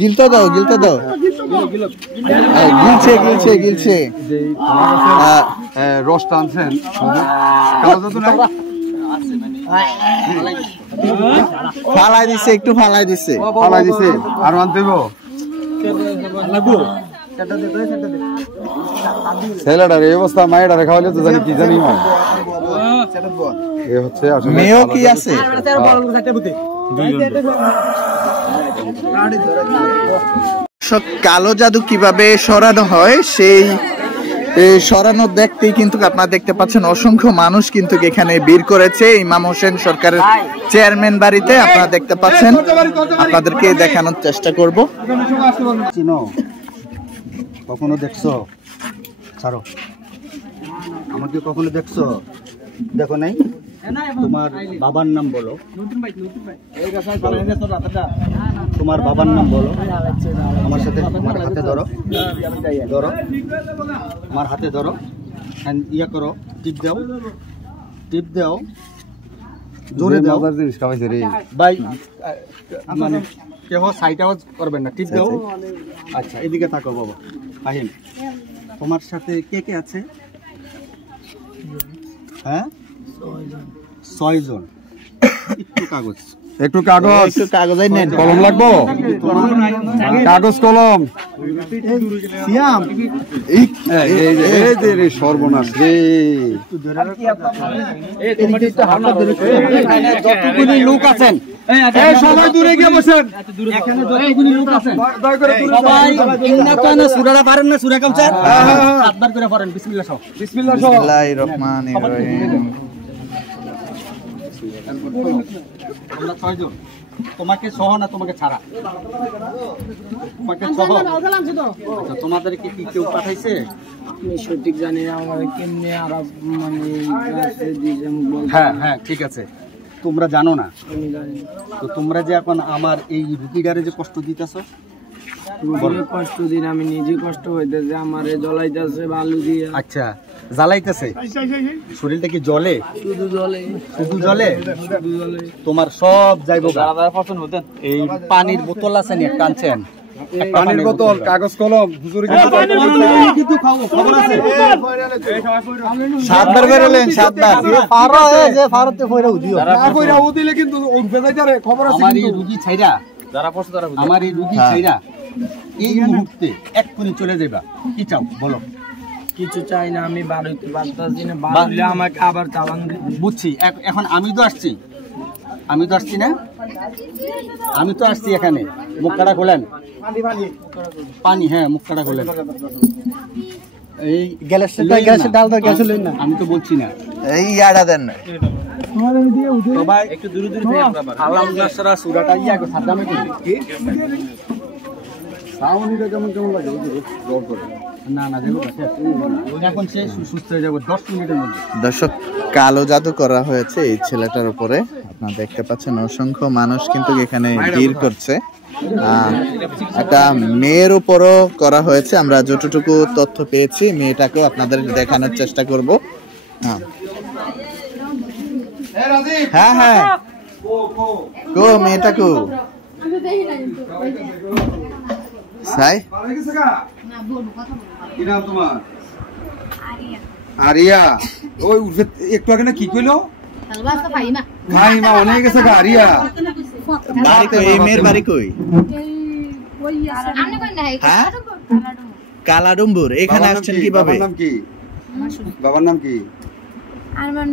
গিলতে দাও গিলছে রস টানছেন ফালাই দিছে একটু ফালাই দিছে আর আনতে ছেলেটার এই অবস্থা মায়েরা খাওয়ালে তো জানি কি জানি হচ্ছে মেয়েও কি আছে কালো জাদু কিভাবে সরানো হয় সেই সরানো দেখতেই কিন্তু আপনারা দেখতে পাচ্ছেন অসংখ্য মানুষ কিন্তু এখানে ভিড় করেছে ইমাম হোসেন সরকারের চেয়ারম্যান বাড়িতে আপনারা দেখতে পাচ্ছেন আপনাদেরকে দেখানোর চেষ্টা করব কখনো দেখছো ছাড়ো আমাকে কখনো দেখছো দেখো নাই তোমার বাবার নাম বলো তোমার বাবার নাম বলো আমার সাথে আমার হাতে ধরো আমার হাতে ধরো ইয়া করো টিপ দাও জোরে দাও জিনিস খাওয়াইছে রে ভাই মানে কেহ সাইড আওয়াজ করবেন না টিপ দাও আচ্ছা এদিকে থাকো বাবা আহিম তোমার সাথে কে কে আছে হ্যাঁ 6 জন একটু কাগজ নেন কলম লাগবো কাগজ কলম সর্বনাশ রে যতগুলি লোক আছেন সবাই দূরে গিয়ে বসেন এখানে যতগুলি লোক আছেন সবাই ইন্নাকানা সূরাটা পারেন না সূরা কাউসার সাতবার করে পড়েন বিসমিল্লাহ সহ বিসমিল্লাহির রহমানির রহিম আমরা 6 জন তোমাকে সহ না তোমাকে ছাড়া তোমাকে সহ আচ্ছা তোমাদের কি কেউ পাঠাইছে আমি সঠিক জানি না আমার কেমনে আরব মানে হ্যাঁ ঠিক আছে তোমরা জানো না তো তোমরা যে এখন আমার এই রুগীটারে যে কষ্ট দিতেছো কষ্ট দিন আমি নিজে কষ্ট হইতেছে আমারে জ্বলাইতেছে বালু দিয়ে আচ্ছা জ্বালাইতেছে শরীরটা কি জ্বলে শুধু জ্বলে তোমার সব যাইবো এই পানির বোতল আছে নি টানছেন পানির বোতল কাগজ কলম হুজুর কিন্তু খবর আছে 7 বার বেরোলেন 7 বার পারো এই যে ফারতে ফয়রা উদিও না ফয়রা উদিলে কিন্তু উঠবে যাইতে রে খবর আছে আমার এই রোগী ছাইরা যারা পড়ছে তারা আমার এই রোগী ছাইরা এই মুহূর্তে এক্ষুনি চলে যাবা কি চাও বলো কিছু চাই না আমি বাড়িতে বাঁচতাছি না বাড়লে আমাকে আবার চালান বুঝছি এখন আমি তো আসছি না আমি তো আসছি এখানে মুখ কাটা খোলেন পানি হ্যাঁ মুখ কাটা খোলেন এই গ্যাসের ডাল দাও গ্যাস লইন না আমি তো বলছি না এই ইয়াডা দেন না সবাই একটু দূরে থেকে আলহামদুলিল্লাহ সূরাটা ইয়া গো সাদ্দামে কি সাউন্ডটা কেমন লাগে জোর করে না দেখো এখন সে সুস্থ হয়ে যাবে 10 মিনিটের মধ্যে দর্শক কালো জাদু করা হয়েছে এই ছেলেটার উপরে আপনারা দেখতে পাচ্ছেন অসংখ্য মানুষ কিন্তু এখানে ভিড় করছে একটা মেয়ের উপরও করা হয়েছে আমরা যতটুকু তথ্য পেয়েছি মেয়েটাকেও আপনাদের দেখানোর চেষ্টা করব হ্যাঁ কো মেয়েটা কো সাই কি নাম তোমার আরিয়া ওই একটু আগে না কি কইলো ফাহিমা অনেক গেছে আরিয়া বাড়ি কই এই মেয়ের বাড়ি কই হ্যাঁ কালাডুম্বুর এখানে আসছেন কিভাবে বাবার নাম কি আরমান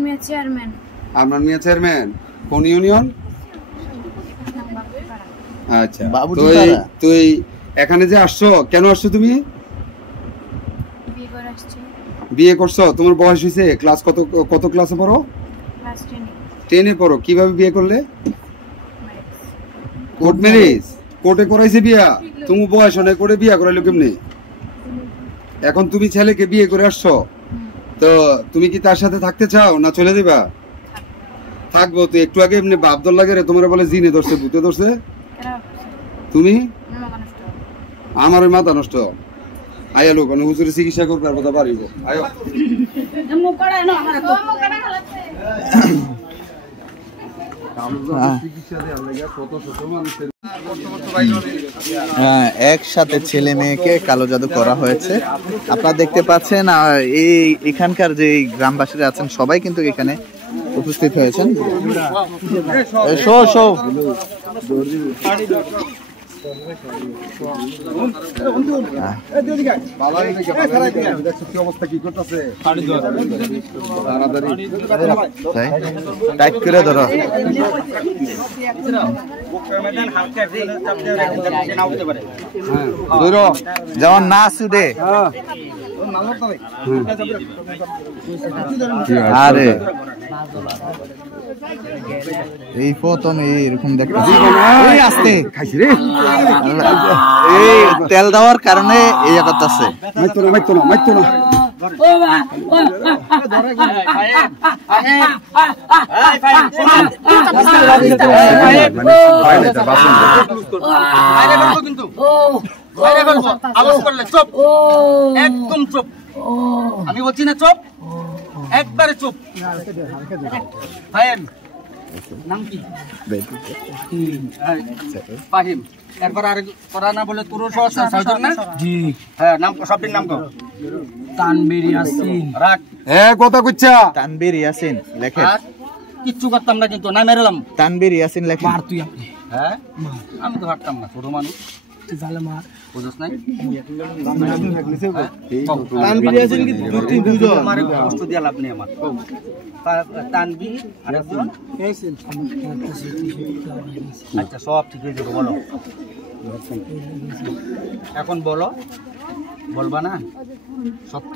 মিয়া চেয়ারম্যান কোন ইউনিয়ন আচ্ছা তুই এখানে যে আসছো কেন আসছো তুমি বিয়ে করছো তোমার বয়স হয়েছে ক্লাস কত ক্লাসে পড়ো ক্লাস 10 এ পড়ো কিভাবে বিয়ে করলে কোর্ট ম্যারেজ কোর্টে করাইছে বিয়া তুমি বয়স অনেক করে বিয়া করাইলো কেমনে এখন তুমি ছেলেকে বিয়ে করে আসছো তো তুমি কি তার সাথে থাকতে চাও না চলে দিবা? থাকবো তো। একটু আগে এমনি বাপদল লাগে রে, তোমার বলে জিনে ধরছে, ভূতে ধরছে। তুমি আমার ওই মাথা নষ্ট। আয়া লোক হুজুরে চিকিৎসা করবে আর কথা পারিব। আয়ো একসাথে ছেলে মেয়েকে কালো জাদু করা হয়েছে। আপনারা দেখতে পাচ্ছেন এখানকার যে গ্রামবাসীরা আছেন সবাই কিন্তু এখানে উপস্থিত হয়েছেন। টাইট করে ধরো। যেমন না ছুটে। আরে এই প্রথম এরকম দেখতে আসতে খাইছি রে। এই তেল দেওয়ার কারণে এই করতেছে। একদম চুপ, আমি বলছি না চুপ, একবারে চুপ। নাম কি? ফাহিম। একবার আর করা না বলে তোর ছয়জন না? জি হ্যাঁ, নাম সবটির নাম কর। তানবীর ইয়াসিন। রাখ। হ্যাঁ কথা কইছা। তানবীর ইয়াসিন লেখে। কিচ্ছু করতাম না কিন্তু, না মেরেলাম। তানবীর ইয়াসিন লেখে। মার তুই আপনি। হ্যাঁ আমি তো হাঁটতাম না, ছোট মানুষ। তুই জালে মার। বুঝছ নাই? তানবীর ইয়াসিন কি দুজন? আমার কষ্ট দিয়া লাভ নেই আমার। তানবীর আর একজন ইয়াসিন। আচ্ছা সব ঠিক হয়ে যাবে, বলো এখন বলো। বলবা না? সত্য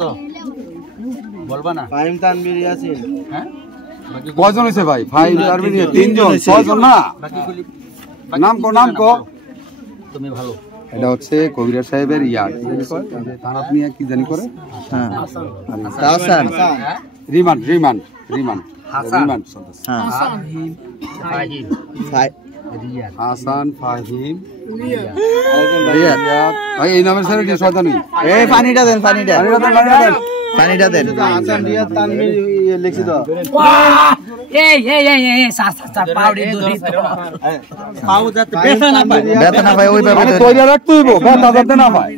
বলবা না? ফাহিম তানবীর ইয়াসিন। হ্যাঁ কয়জন হয়েছে ভাই? ফাইভ তানবীর তিনজন, ছয়জন না? নাম কো, নাম কো। তুমি ভালো। এটা হচ্ছে কবিরাজ সাহেবের তারাত মিয়া কি জানি করে। হ্যাঁ হাসান। রিমান হাসান। হ্যাঁ ফাহিম। হাসান, ফাহিম, রিয়াদ। ভাই এই নামের স্যার কি শয়তানি? এই পানিটা দেন, পানিটা দেন। হাসান রিয়াদ তানবীর লিখছি তো। পাউডি দড়ি তো। পাউ যাতে ব্যথা না পায়। ব্যথা না পায় ওইভাবে আমি ধরে। তৈরি রাখতে হইব, ব্যথা যাতে না পায়।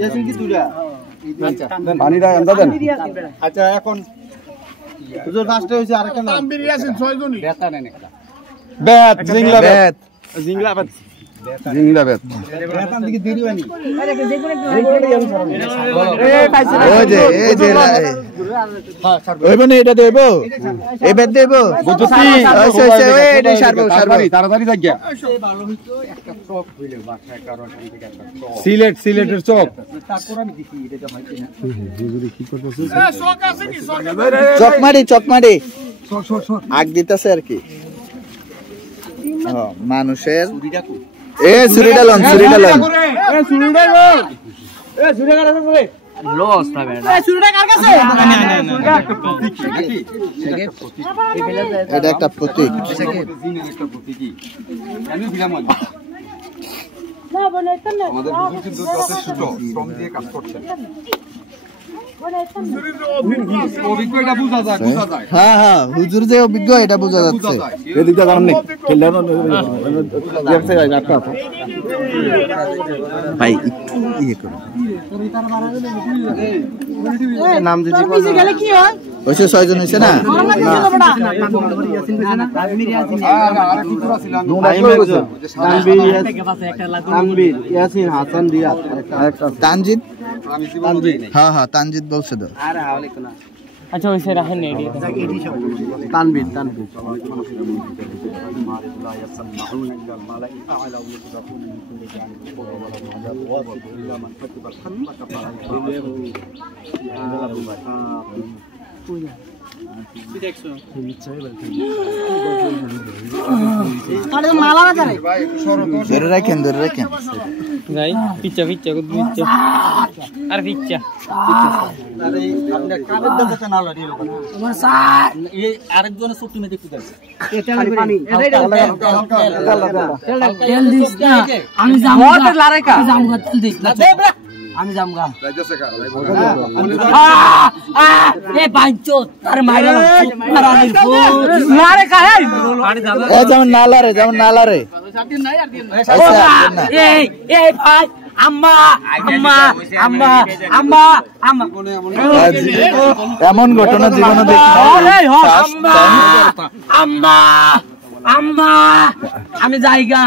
ইয়াসিন কি তুইরা? পানিটা এমদা দেন। আচ্ছা এখন হুজুর ফার্স্টে হইছে আরেকটা নাম। তানবীর ইয়াসিন 6 জনই। ব্যথা নেন একটা। বেত, জিংলা বেত, বেত। জিংলা বেত। বেতন দিকে দেরি হয়নি। ওই যে ওইব না, এটা দেব, এই বেত দেব। তাড়াতাড়ি জায়গা। সিলেটের চপ। চকমারি আগ দিতেছে আর কি মানুষের। ছুরিটা লন। লস না বেটা। এটা একটা প্রতীক। আমাদের হুজুর কিন্তু যথেষ্ট শ্রম দিয়ে কাজ করছেন। অভিজ্ঞতা বোঝা যায়। হ্যাঁ হ্যাঁ, হুজুর যে অভিজ্ঞ এটা বোঝা যাচ্ছে। ভাই একটু ইয়ে করো। নাম দিছি হয়েছে 6 জন হয়েছে না? তানবীর ইয়াসিন হাসান রিয়াদ। তানজিদ। হ্যাঁ হ্যাঁ তানজিদ বলছে তো। আচ্ছা ওইসে রাখেন তানবীর। ধরে রাখেন পিচ্চা আর পিচ্চা আরে আপনি কানের দিকে না লড়ি এরকম আমার স্যার এই আরেকজনের চুক্তি মেতে কুদাল তেল দিস না আমি জামগা আমি জামগা তেল দিস না আমি জামগা এ বাইচো তার মাইরা মারানির ফুট মারে কাই এ যেমন নালা রে এই এই ভাই আম্মা আম্মা আম্মা আম্মা আম্মা এমন ঘটনা জীবনে দেখি আম্মা আম্মা আমি জায়গা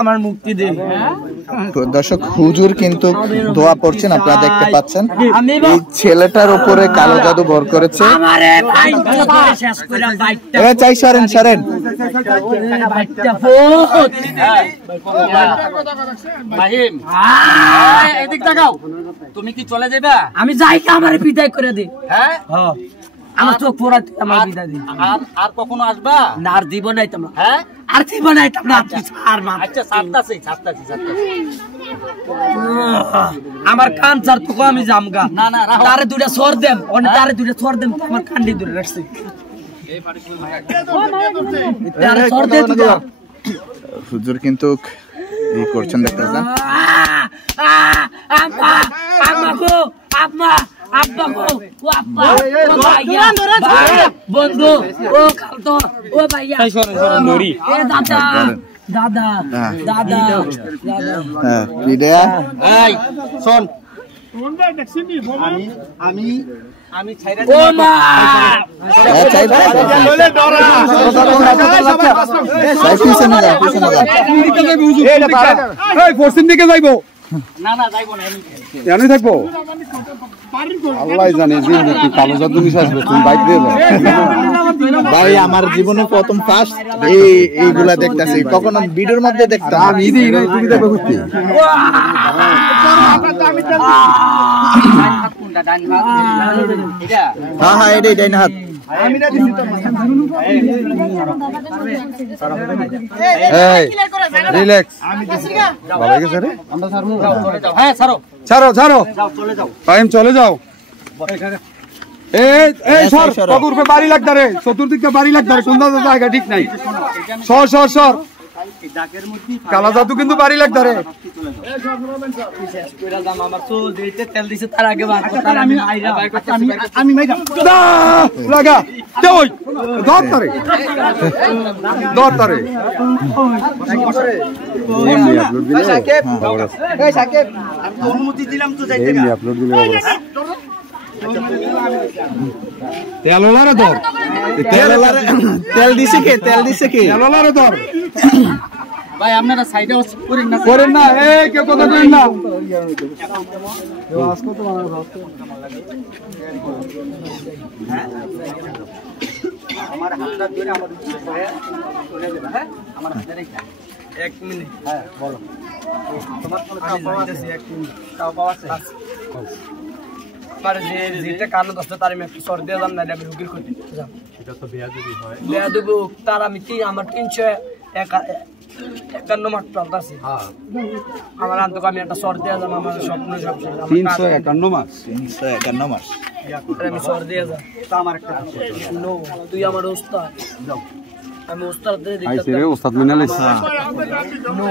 আমার মুক্তি দে। দর্শক হুজুর কিন্তু দোয়া পড়ছেন, আপনারা দেখতে পাচ্ছেন। আমি এই ছেলেটার উপরে কালো জাদু ভর করেছে। আমারে বাইকটা ধরে শেষ কইরা বাইকটা এ চাই সরেন বাইকটা ফুট মাহিম এদিক তাকাও তুমি কি চলে যাবে আমি জায়গা আমারে বিদায় করে দে। হ্যাঁ হ্যাঁ আমার চোখ পড়া আমার বিদায় দে। আর কখনো আসবা না আর দিব নাই তোমরা হ্যাঁ আর দিব নাই তোমরা আর মা আচ্ছা সাতটাছি আমার কান চার তো আমি জামগা না না রাখো তারে দুইটা সর দেম অন তারে দুইটা সর দেম তো আমার কান্ডি দূরে রাখছি তারে সর দে তো হুজুর কিন্তু এই করছেন, দেখতে পাচ্ছেন। আম্মা আম্মা গো আম্মা আব্বা গো ও আব্বা ও ভাইয়া বন্ধু ও খালতো ও ভাইয়া নড়ি এ দাদা দাদা দাদা হ্যাঁ বিডা এই শোন আমি আমি ছাইরা ও মা চাই ভাই পিছনে যা এই পশ্চিম দিকে যাইবো না না যাইবো না জানি থাকবো আল্লাহ জানে যে তুই কালো জাদু মিশাস তুমি বাইক দিয়ে ভাই আমার জীবনে প্রথম ফার্স্ট এইগুলা দেখতাছি, কখনো ভিডিওর মধ্যে দেখতাম। আমি দিই না তুমি দেখবে ঘুরতে হ্যাঁ হ্যাঁ এটাই ডাইন হাত। এই রিল্যাক্স ভালো গেছে রে হ্যাঁ ছাড়ো ছাড়ো ছাড়ো যাও চলে যাও টাইম চলে যাও এই এই সর কবুরকে বাড়ি লাগতা রে, চতুর্দিকে বাড়ি লাগতা রে, কোন জায়গা ঠিক নাই। সর সর সর কালা জাদু কিন্তু বাড়ি লাগতা রে। আমার চুল দিতে তেল দিছে তার আগে বার করতে আমি আইরা বার করতে আমি মাইরা লাগা কে ওই দরতারে দরতারে এমনি আপলোড দিলে সাকিব এই সাকিব আমি তো অনুমতি দিলাম তো যাইতে এমনি আপলোড দিলে তেলওয়ালারে ধর তেল দিছে কে তেলওয়ালারে ধর ভাই আপনারা সাইডে করেন না করেন না এই কে কথা করেন না আমার হাতটা ধরে আমার চলে যাবে হ্যাঁ আমার হাতে রেখে 1 মিনিট হ্যাঁ বলো তোমার কোনো চাপ পাওয়া আছে 1 মিনিট চাপ পাওয়া আছে পারে যে যেটা কারণ দশটা তার আমি একটু সর দিয়ে যাম না আমি রুগীর করতে যাম এটা তো বেয়াদবি হয় বেয়াদবি তার আমি কি আমার 351 মাত্র আছে হ্যাঁ আমার আন্তক আমি একটা সর দিয়ে যাম আমার স্বপ্ন সব 351 মাস আমি সর দিয়ে যাম তো আমার একটা নো তুই আমার উস্তাদ যাও আমি উস্তাদ দিয়ে আইছে রে ওস্তাদ মিনালিস নো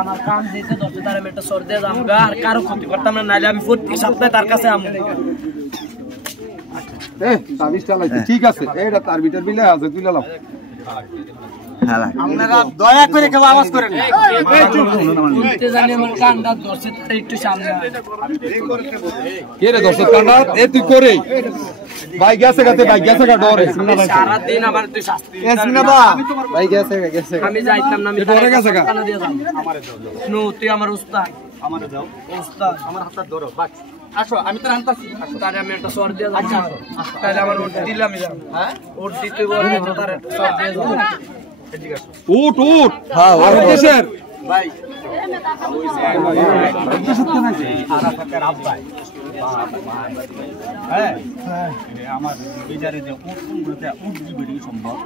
আমার কাম দিতে দশটা তার আমি একটা সর দিয়ে যাম আর কারো ক্ষতি করতাম না, নাইলে আমি প্রতি সপ্তাহে তার কাছে আমি তাবিজ চালাইছে ঠিক আছে এইটা তার ভিতর বিলে আছে তুই লাও আপনারা দয়া করে কেউ আওয়াজ করেন না বলতে জানি আমার কানটা ধরছে তার একটু সামনে কে রে দর্শক কান্না এ তুই করে ভাই গেছে গা ডরে সারা দিন আমার তুই শাস্তি ভাই গেছে আমি যাইতাম না, আমি ডরে গেছে গা কানা দিয়ে যাম নো তুই আমার উস্তাদ আমারে দাও উস্তাদ আমার হাতটা ধরো বাস আসো আমি তো আনতাছি তারে আমি একটা সর দিয়ে যাম তাহলে আমার ওট দিলাম যাম হ্যাঁ ওট দিতে বলবো তার একটা সর দিয়ে যাম উঠ হ্যাঁ আর দেশের ভাই দেশের তো নাকি আরাফাতের আব্বাই হ্যাঁ আমার বিচারে যে উঠবি বেরি সম্ভব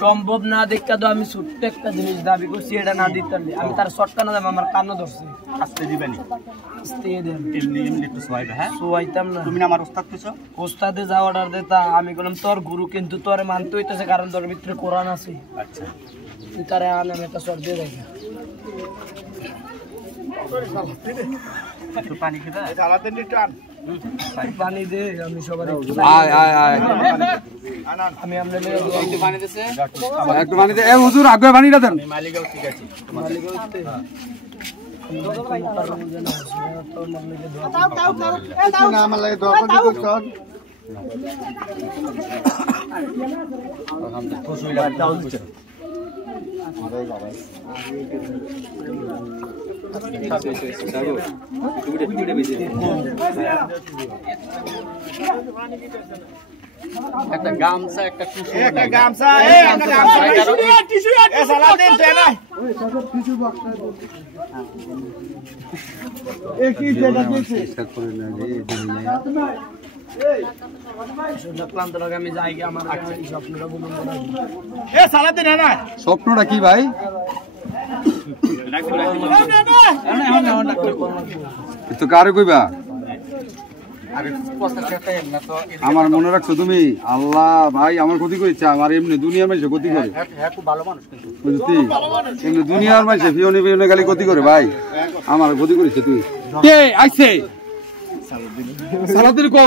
সম্ভব না দেখা তো আমি ছোট্ট একটা জিনিস দাবি করছি, এটা না দিতে পারলে আমি তার শর্টটা না দেব, আমার কান্না ধরছে। আসতে দিবেনি আসতে দেন এমনি এমনি একটু সোয়াইবে। হ্যাঁ সোয়াইতাম না। তুমি না আমার ওস্তাদ কিছু ওস্তাদে যা অর্ডার দেতা আমি বললাম তোর গুরু, কিন্তু তোর মানতে হইতেছে কারণ তোর ভিতরে কোরআন আছে। আচ্ছা তুই তারে আন, আমি একটা শর্ট দিয়ে দেখি। একটু পানি খেতে পানি দে, আমি সবার আয় আয় আয় আমি আপনার একটু পানি দিছে একটু পানি দে। এ হুজুর আগে পানিটা দেন। মালিকাও ঠিক আছে মালিক হইতে আমার লাগে দোয়া করতে কইছ একটা গামছা একটা ক্লান্ত লাগে, আমি যাই গিয়ে আমার স্বপ্নটা বলুন। স্বপ্নটা কি ভাই? তো কারে কইবা? আমার মনে রাখছো তুমি? আল্লাহ ভাই আমার ক্ষতি করেছে, আমার এমনি দুনিয়ার মানুষের ক্ষতি করে। বুঝলি এমনি দুনিয়ার মানুষের ফিওনে ফিওনে খালি ক্ষতি করে ভাই, আমার ক্ষতি করেছে। তুই কে আইছে সালাদিন কো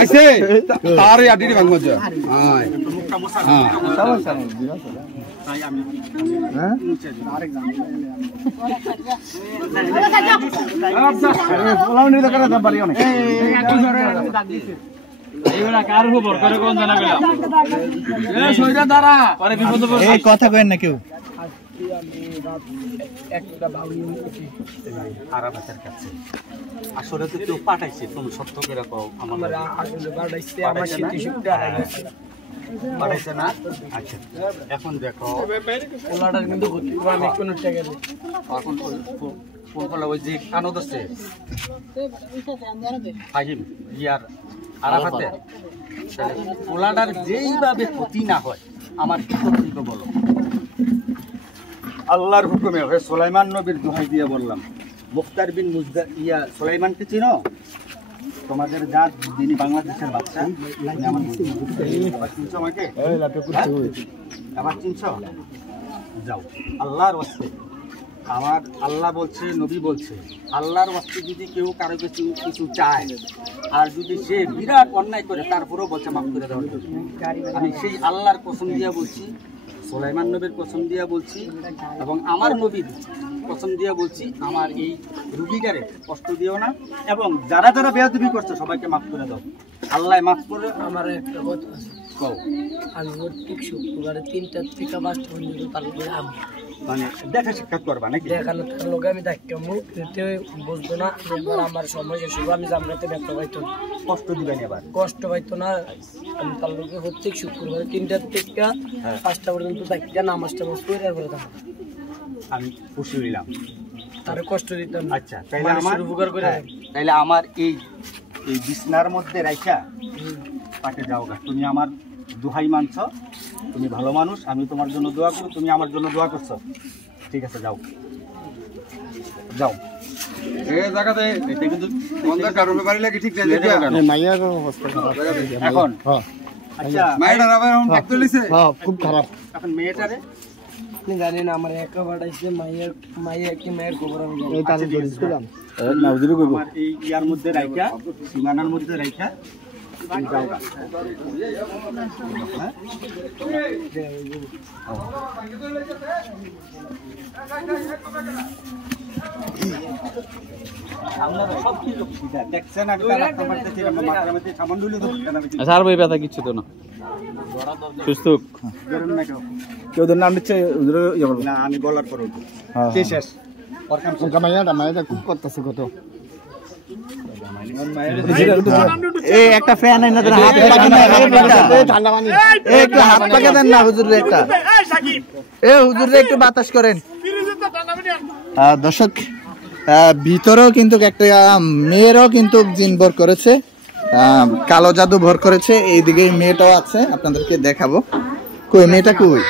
আইছে তারে আডিরে ভাঙ মজা। হ্যাঁ তাই আমি হ্যাঁ পোলাউনি দোকানে দাম বাড়ি অনেক। এই কথা কইেন না কেউ। আসলে তো কেউ পাঠাইছে, তুমি সত্য করে কও। আমার পাঠাইছে না? আচ্ছা এখন দেখো এখন ওই যে কানদ আছে ফাহিম ইয়ার আরাফাতে, পোলাটার যেইভাবে ক্ষতি না হয় আমার কি করতে বলো? আল্লাহর হুকুমে সুলাইমান নবীর দোহাই দিয়ে বললাম, মুখতার বিন মুজদা ইয়া সুলাইমানকে চিনো? তোমাদের যা যিনি বাংলাদেশের বাচ্চা, আবার চিনছো আমাকে? আবার চিনছো? যাও আল্লাহর ওয়াস্তে, আমার আল্লাহ বলছে, নবী বলছে, আল্লাহর ওয়াস্তে যদি কেউ কারো কিছু চায় আর যদি সে বিরাট অন্যায় করে তারপরেও বলছে মাফ করে দেওয়ার জন্য, আমি সেই আল্লাহর কসম দিয়া বলছি, সুলাইমান নবীর কসম দিয়া বলছি এবং আমার নবীর কসম দিয়া বলছি, আমার এই রুগীটারে কষ্ট দিও না এবং যারা যারা বেয়াদবি করছে সবাইকে মাফ করে দাও। আল্লাহ মাফ করে। আমার একটা কথা আছে, আমি প্রত্যেক শুক্রবারে 3টা থেকে 5টা পর্যন্ত তারপরে আমি মানে দেখা সাক্ষাৎ করবা নাকি? দেখানো তার লোক আমি দেখতে মুখ দিতে বুঝতো না, এবার আমার সময় শেষ হলো, আমি জামরাতে ব্যর্থ পাইতো না, কষ্ট দিবেন এবার কষ্ট পাইতো না। আমি তার লোকে প্রত্যেক শুক্রবারে 3টা থেকে 5টা পর্যন্ত দেখতে নামাজটা বস করে তারপরে থাকবো। আমি খুশি হইলাম, তার কষ্ট দিতাম। আচ্ছা তাইলে আমার উপকার করে, তাইলে আমার এই বিছনার মধ্যে রাইখা পাকে যাও গা। তুমি আমার দোহাই মানছ, তুমি ভালো মানুষ, আমি তোমার জন্য দোয়া করি, তুমি আমার জন্য দোয়া করছো, ঠিক আছে যাও যাও। এই জায়গাতে এটা কিন্তু কোনটা কারণে বাড়ি লাগে ঠিক নাই মাইয়ার অবস্থা খারাপ এখন হ্যাঁ আচ্ছা মাইয়ার আবার ডাক্তার লিছে। হ্যাঁ খুব খারাপ। এখন মেয়েটারে আপনি জানেন আমার একা বাড়াইছে মায়ের কি মায়ের খবর আমি জানি। এই তারে ধরেছিলাম আমার এই ইয়ার মধ্যে রাইখা, সীমানার মধ্যে রাইখা তুমি যাও গা। হ্যাঁ? আপনারা সব কিছু দেখছেন, আমি তার রাখতে পারতেছি না, মাথার মধ্যে সামান ঢুলে ধরছেন, আমি আচ্ছা আর বই ব্যথা কিছু তো না, সুস্থ ধরেন না কেউ। কেউ ধরে নাম দিচ্ছে ইয়ে বলবো না আমি বলার পর কে শেষ ওর কাম শেষ। মাইয়াটা খুব করতেছে কত। এই একটা ফ্যান এনে দেন, হাত পাকে দেন, ঠান্ডা পানি একটু হাত পাকে দেন না হুজুরে একটা, এ হুজুরে একটু বাতাস করেন। দর্শক ভিতরেও কিন্তু একটা মেয়েরও কিন্তু জিন ভর করেছে, কালো জাদু ভর করেছে। এইদিকে মেয়েটাও আছে, আপনাদেরকে দেখাবো। কই মেয়েটা কই?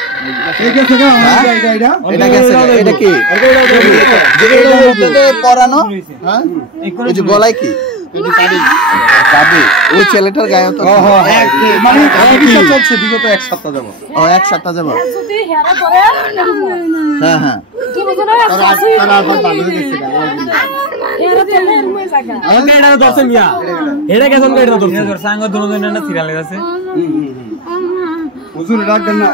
এটা কি পরানো? হ্যাঁ, এই যে গলায় কি? ওই ছেলেটার গায়ে তো চলছে বিগত এক সপ্তাহ যাবো। ও এক সপ্তাহ যাবো। হ্যাঁ হ্যাঁ সাঙ্গ দুজন সিরিয়াল আছে। হুজুর ডাক দেন না